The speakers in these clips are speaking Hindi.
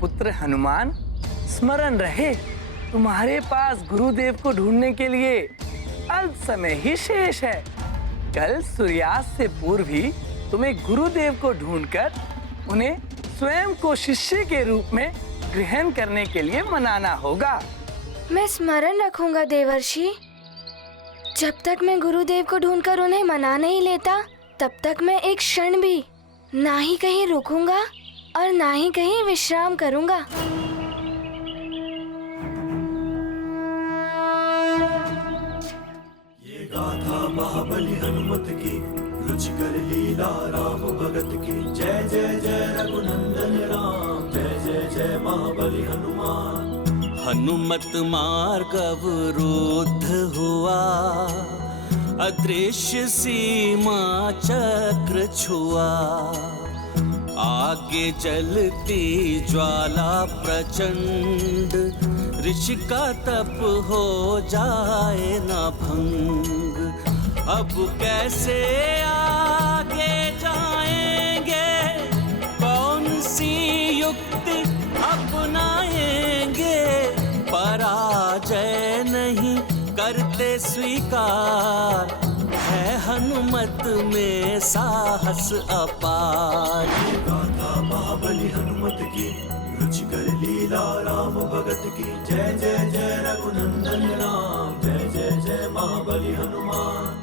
पुत्र हनुमान, स्मरण रहे तुम्हारे पास गुरुदेव को ढूंढने के लिए अल्प समय ही शेष है। कल सूर्यास्त से पूर्व ही तुम्हें गुरुदेव को ढूंढकर उन्हें स्वयं को शिष्य के रूप में ग्रहण करने के लिए मनाना होगा। मैं स्मरण रखूंगा देवर्षि। जब तक मैं गुरुदेव को ढूंढकर उन्हें मना नहीं लेता, तब तक मैं एक क्षण भी ना ही कहीं रुकूंगा और ना ही कहीं विश्राम करूंगा। ये गाथा महाबली हनुमत की, रुचिकर लीला राम भगत की। जय जय जय रघुनंदन राम, जय जय जय महाबली हनुमान। हनुमत मार्ग अवरुद्ध हुआ, अदृश्य सीमा चक्र छुआ। आगे जलती ज्वाला प्रचंड, ऋषि का तप हो जाए न भंग। अब कैसे आगे जाएंगे, कौन सी युक्ति अपनाएंगे। पराजय नहीं करते स्वीकार, है हनुमत में साहस अपार। गाथा महाबली हनुमत की, रुचिकर लीला राम भगत की। जय जय जय रघुनंदन राम, जय जय जय महाबली हनुमान।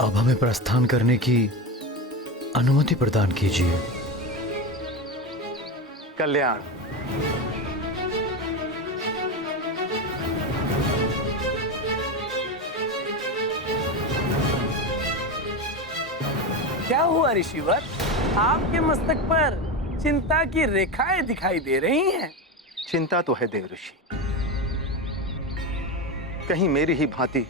अब हमें प्रस्थान करने की अनुमति प्रदान कीजिए। कल्याण। क्या हुआ ऋषिवर? आपके मस्तक पर चिंता की रेखाएं दिखाई दे रही हैं। चिंता तो है देव ऋषि, कहीं मेरी ही भांति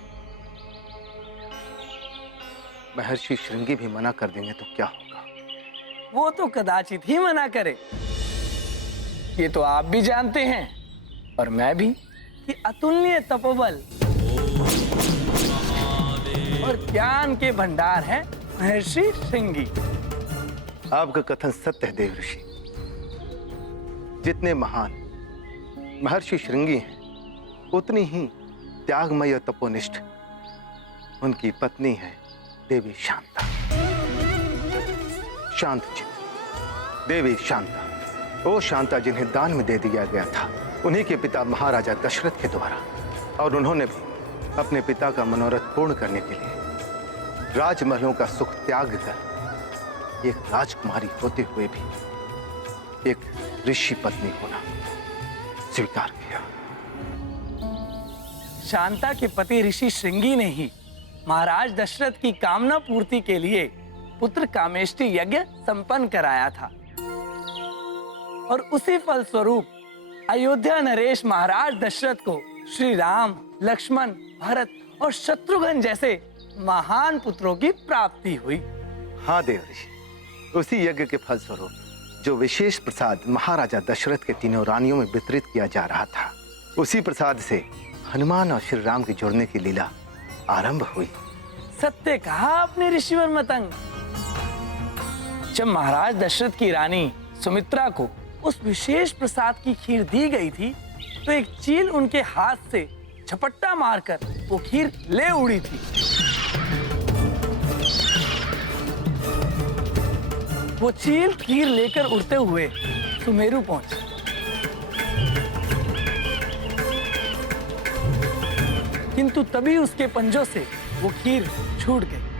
महर्षि श्रृंगी भी मना कर देंगे तो क्या होगा? वो तो कदाचित ही मना करे। ये तो आप भी जानते हैं और मैं भी कि अतुलनीय तपोबल और ज्ञान के भंडार हैं महर्षि श्रृंगी। आपका कथन सत्य है देव ऋषि। जितने महान महर्षि श्रृंगी हैं, उतनी ही त्यागमय और तपोनिष्ठ उनकी पत्नी है देवी शांता। शांत चित्त देवी शांता, वो शांता जिन्हें दान में दे दिया गया था उन्हीं के पिता महाराजा दशरथ के द्वारा, और उन्होंने भी अपने पिता का मनोरथ पूर्ण करने के लिए राजमहलों का सुख त्याग कर एक राजकुमारी होते हुए भी एक ऋषि पत्नी होना स्वीकार किया। शांता के पति ऋषि श्रृंगी ने ही महाराज दशरथ की कामना पूर्ति के लिए पुत्र कामेष्टि यज्ञ संपन्न कराया था, और उसी फल स्वरूप अयोध्या नरेश महाराज दशरथ को श्री राम, लक्ष्मण, भरत और शत्रुघ्न जैसे महान पुत्रों की प्राप्ति हुई। हाँ देव ऋषि, उसी यज्ञ के फल स्वरूप जो विशेष प्रसाद महाराजा दशरथ के तीनों रानियों में वितरित किया जा रहा था, उसी प्रसाद से हनुमान और श्री राम के जुड़ने की लीला आरंभ हुई। सत्य कहा आपने ऋषिवर मतंग। जब महाराज दशरथ की रानी सुमित्रा को उस विशेष प्रसाद की खीर दी गई थी, तो एक चील उनके हाथ से झपट्टा मारकर वो खीर ले उड़ी थी। वो चील खीर लेकर उड़ते हुए सुमेरु पहुंची। किंतु तभी उसके पंजों से वो खीर छूट गई।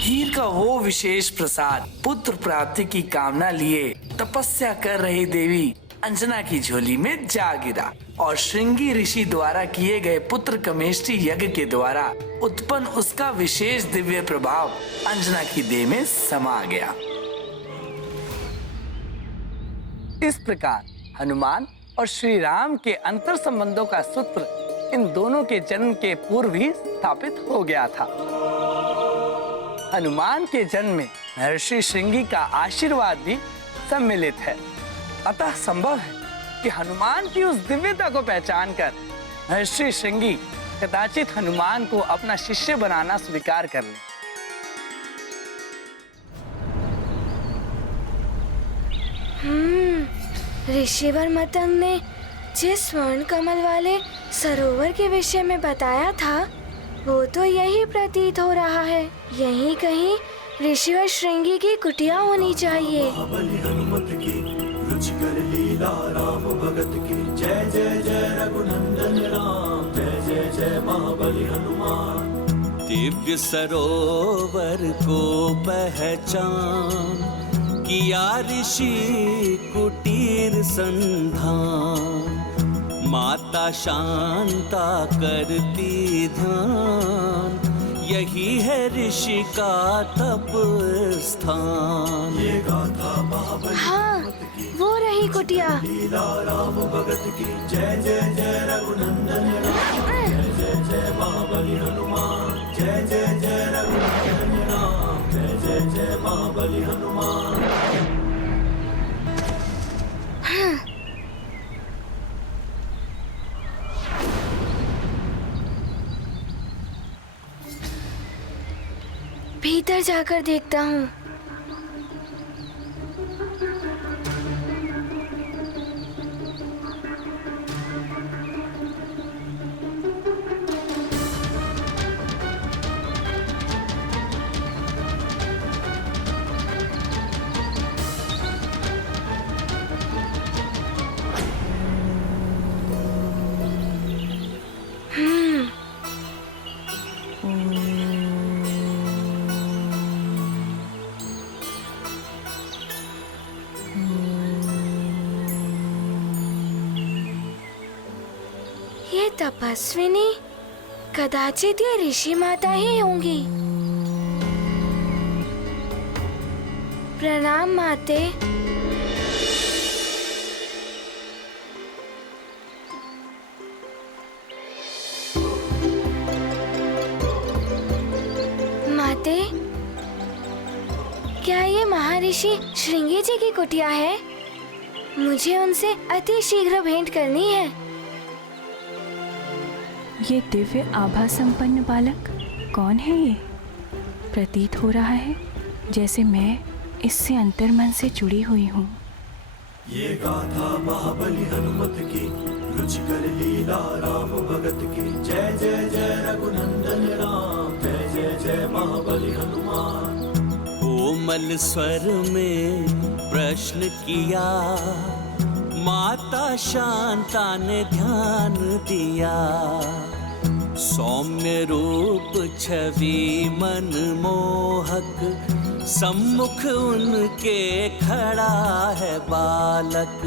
खीर का वो विशेष प्रसाद पुत्र प्राप्ति की कामना लिए तपस्या कर रही देवी अंजना की झोली में जा गिरा, और श्रृंगी ऋषि द्वारा किए गए पुत्र कमेष्टि यज्ञ के द्वारा उत्पन्न उसका विशेष दिव्य प्रभाव अंजना की देह में समा गया। इस प्रकार हनुमान और श्री राम के अंतर संबंधों का सूत्र इन दोनों के जन्म के पूर्व ही स्थापित हो गया था। हनुमान के जन्म में महर्षि श्रृंगी का आशीर्वाद भी सम्मिलित है। अतः संभव है कि हनुमान की उस दिव्यता को पहचान कर महर्षि श्रृंगी कदाचित हनुमान को अपना शिष्य बनाना स्वीकार कर ले। ऋषिवर मतंग ने जिस स्वर्ण कमल वाले सरोवर के विषय में बताया था, वो तो यही प्रतीत हो रहा है। यहीं कहीं ऋषिवर श्रृंगी की कुटिया होनी चाहिए। महाबली हनुमत की रुचिकर लीला राम भगत की जय जय जय रघुनंदन राम जय जय जय महाबली हनुमान। दिव्य सरोवर को पहचान किया ऋषि कुटीर संधान। माता शांता करती ध्यान, यही है ऋषि का तप स्थान। ये गाथा महाबली हाँ, वो रही कुटिया। लीला राम भगत की जय जय जय रघुनंदन राम जय जय जय महाबली हनुमान जय जय जय रघुनंदन राम जय जय जय महाबली हनुमान। भीतर जाकर देखता हूँ। ये तपस्विनी कदाचित ये ऋषि माता ही होंगी। प्रणाम माते। माते, क्या ये महर्षि श्रृंगी जी की कुटिया है? मुझे उनसे अति शीघ्र भेंट करनी है। ये दिव्य आभा संपन्न बालक कौन है? ये प्रतीत हो रहा है जैसे मैं इससे अंतर्मन से जुड़ी हुई हूँ। ये गाथा महाबली हनुमत की रुचिकर लीला राम भगत की जय जय जय रघुनंदन राम जय जय जय महाबली हनुमान। कोमल स्वर में प्रश्न किया, माता शांता ने ध्यान दिया। सौम्य रूप छवि मनमोहक, सम्मुख उनके खड़ा है बालक।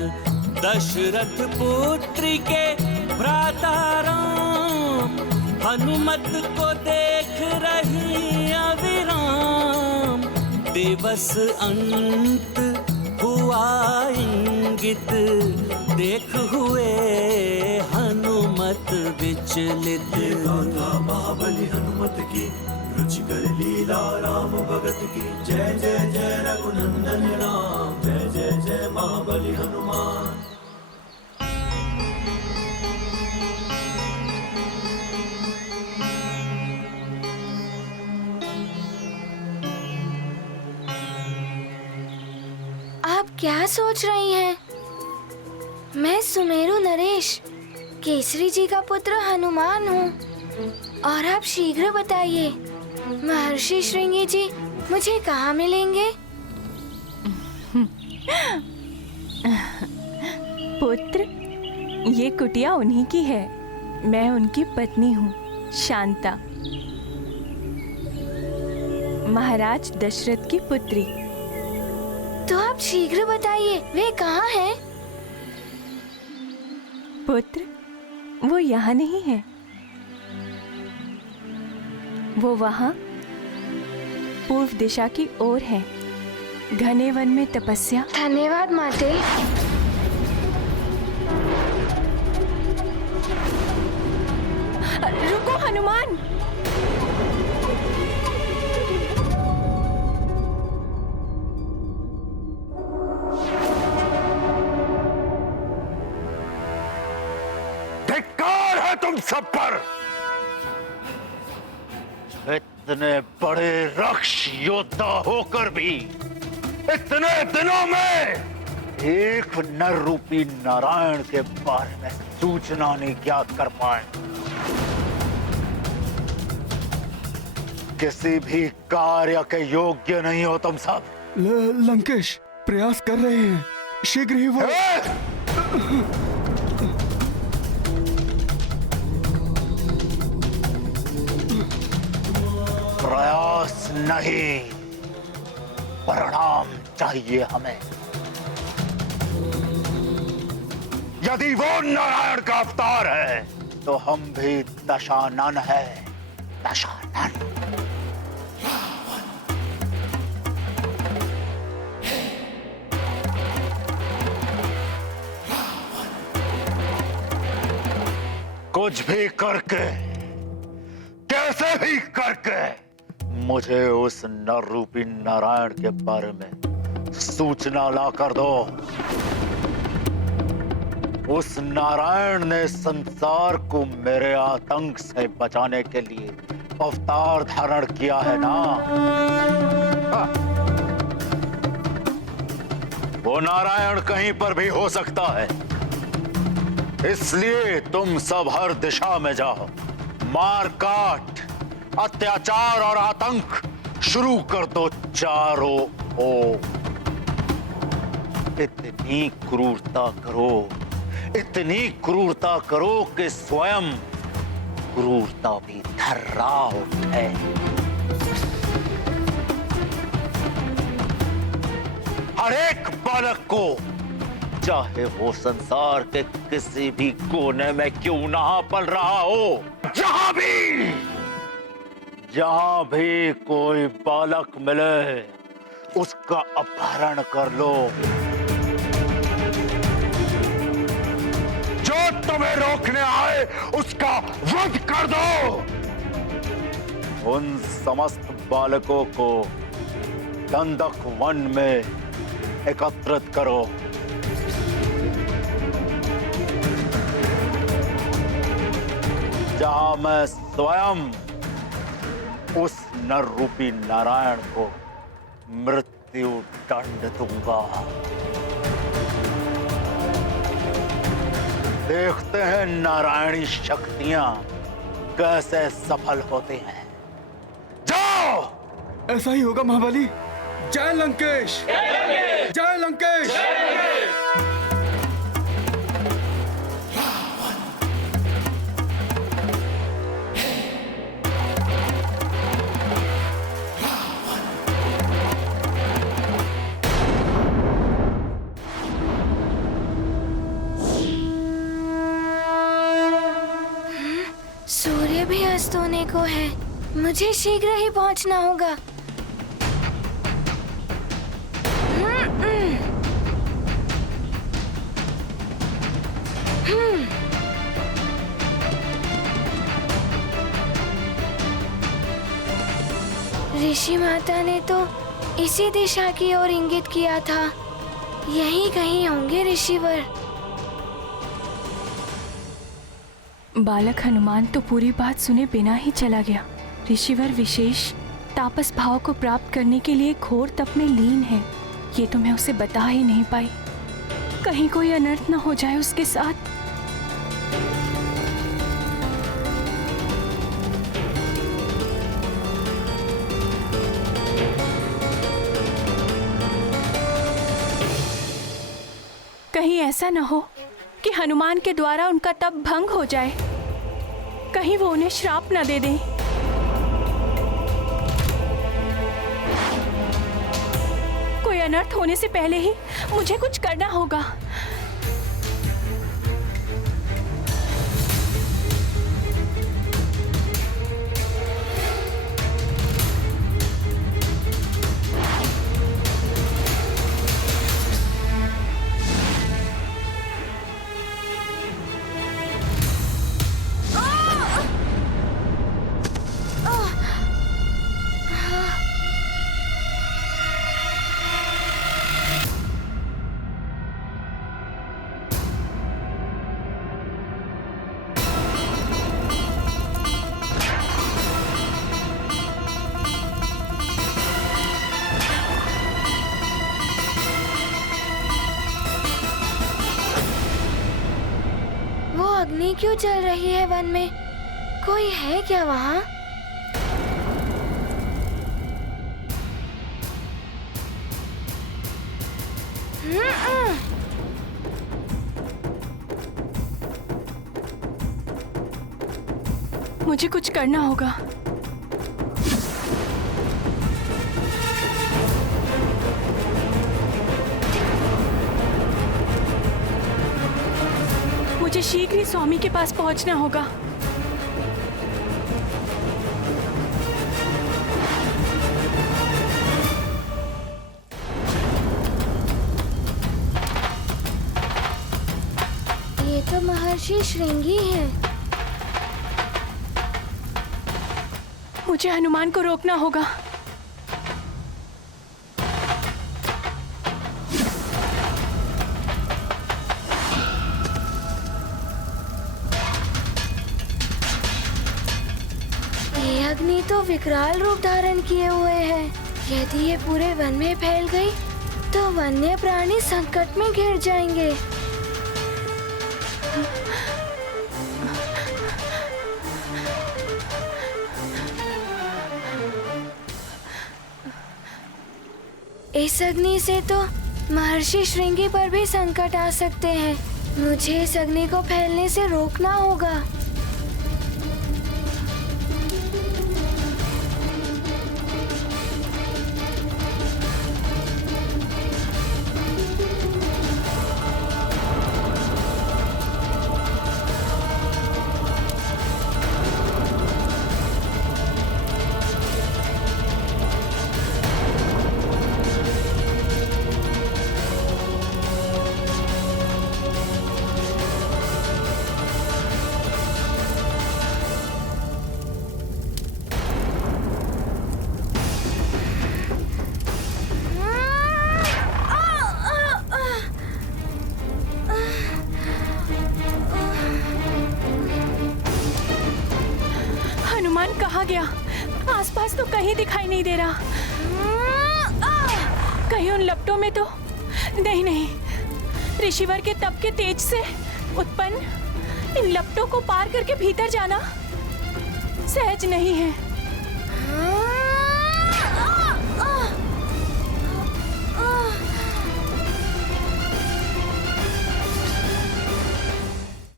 दशरथ पुत्री के भ्राता राम, हनुमत को देख रही अविराम। दिवस अंत हुआ इंगित, देख हुए हनुमत विचलित। ये गाथा महाबली हनुमत की रुचिकर लीला राम भगत की जय जय जय रघुनंदन राम जय जय जय महाबली हनुमान। आप क्या सोच रही हैं? मैं सुमेरु नरेश, केसरी जी का पुत्र हनुमान हूँ। और आप शीघ्र बताइए, महर्षि श्रृंगी जी मुझे कहाँ मिलेंगे? पुत्र, ये कुटिया उन्हीं की है। मैं उनकी पत्नी हूँ, शांता, महाराज दशरथ की पुत्री। तो आप शीघ्र बताइए, वे कहाँ हैं? पुत्र, वो यहाँ नहीं है। वो वहाँ पूर्व दिशा की ओर है, घने वन में तपस्या। धन्यवाद माते। रुको हनुमान। धिक्कार है तुम सब पर। इतने बड़े राक्ष योद्धा होकर भी इतने दिनों में एक नर रूपी नारायण के बारे में सूचना नहीं ज्ञात कर पाए। किसी भी कार्य के योग्य नहीं हो तुम सब। लंकेश प्रयास कर रहे हैं, शीघ्र ही वो। प्रयास नहीं, परिणाम चाहिए हमें। यदि वो नारायण का अवतार है तो हम भी दशानन है, दशानन। कुछ भी करके, कैसे भी करके मुझे उस नर रूपी नारायण के बारे में सूचना ला कर दो। उस नारायण ने संसार को मेरे आतंक से बचाने के लिए अवतार धारण किया है ना। वो नारायण कहीं पर भी हो सकता है, इसलिए तुम सब हर दिशा में जाओ, मार काट, अत्याचार और आतंक शुरू कर दो चारों ओर। इतनी क्रूरता करो, इतनी क्रूरता करो कि स्वयं क्रूरता भी थर्रा उठे। हर एक बालक को, चाहे वो संसार के किसी भी कोने में क्यों ना पल रहा हो, जहां भी कोई बालक मिले उसका अपहरण कर लो। जो तुम्हें रोकने आए उसका वध कर दो। उन समस्त बालकों को दंडक वन में एकत्रित करो। जहां मैं स्वयं उस नर रूपी नारायण को मृत्यु दंड दूंगा। देखते हैं नारायणी शक्तियां कैसे सफल होती हैं। जाओ। ऐसा ही होगा महाबली। जय लंकेश, जय लंकेश। सूर्य भी अस्त होने को है, मुझे शीघ्र ही पहुंचना होगा। ऋषि माता ने तो इसी दिशा की ओर इंगित किया था। यहीं कहीं होंगे ऋषिवर। बालक हनुमान तो पूरी बात सुने बिना ही चला गया। ऋषिवर विशेष तापस भाव को प्राप्त करने के लिए घोर तप में लीन है। ये तो मैं उसे बता ही नहीं पाई, कहीं कोई अनर्थ न हो जाए उसके साथ। कहीं ऐसा न हो कि हनुमान के द्वारा उनका तप भंग हो जाए, कहीं वो उन्हें श्राप न दे दें। कोई अनर्थ होने से पहले ही मुझे कुछ करना होगा। अग्नि क्यों जल रही है वन में? कोई है क्या वहाँ? मुझे कुछ करना होगा। मुझे शीघ्र ही स्वामी के पास पहुंचना होगा। ये तो महर्षि श्रृंगी है। मुझे हनुमान को रोकना होगा। ये अग्नि तो विकराल रूप धारण किए हुए है। यदि ये पूरे वन में फैल गई तो वन्य प्राणी संकट में घिर जाएंगे। इस अग्नि से तो महर्षि श्रृंगी पर भी संकट आ सकते हैं। मुझे इस अग्नि को फैलने से रोकना होगा। हनुमान कहाँ गया? आसपास तो कहीं दिखाई नहीं दे रहा। कहीं उन लपटों में तो नहीं। ऋषिवर के तप के तेज से उत्पन्न इन लपटों को पार करके भीतर जाना सहज नहीं है।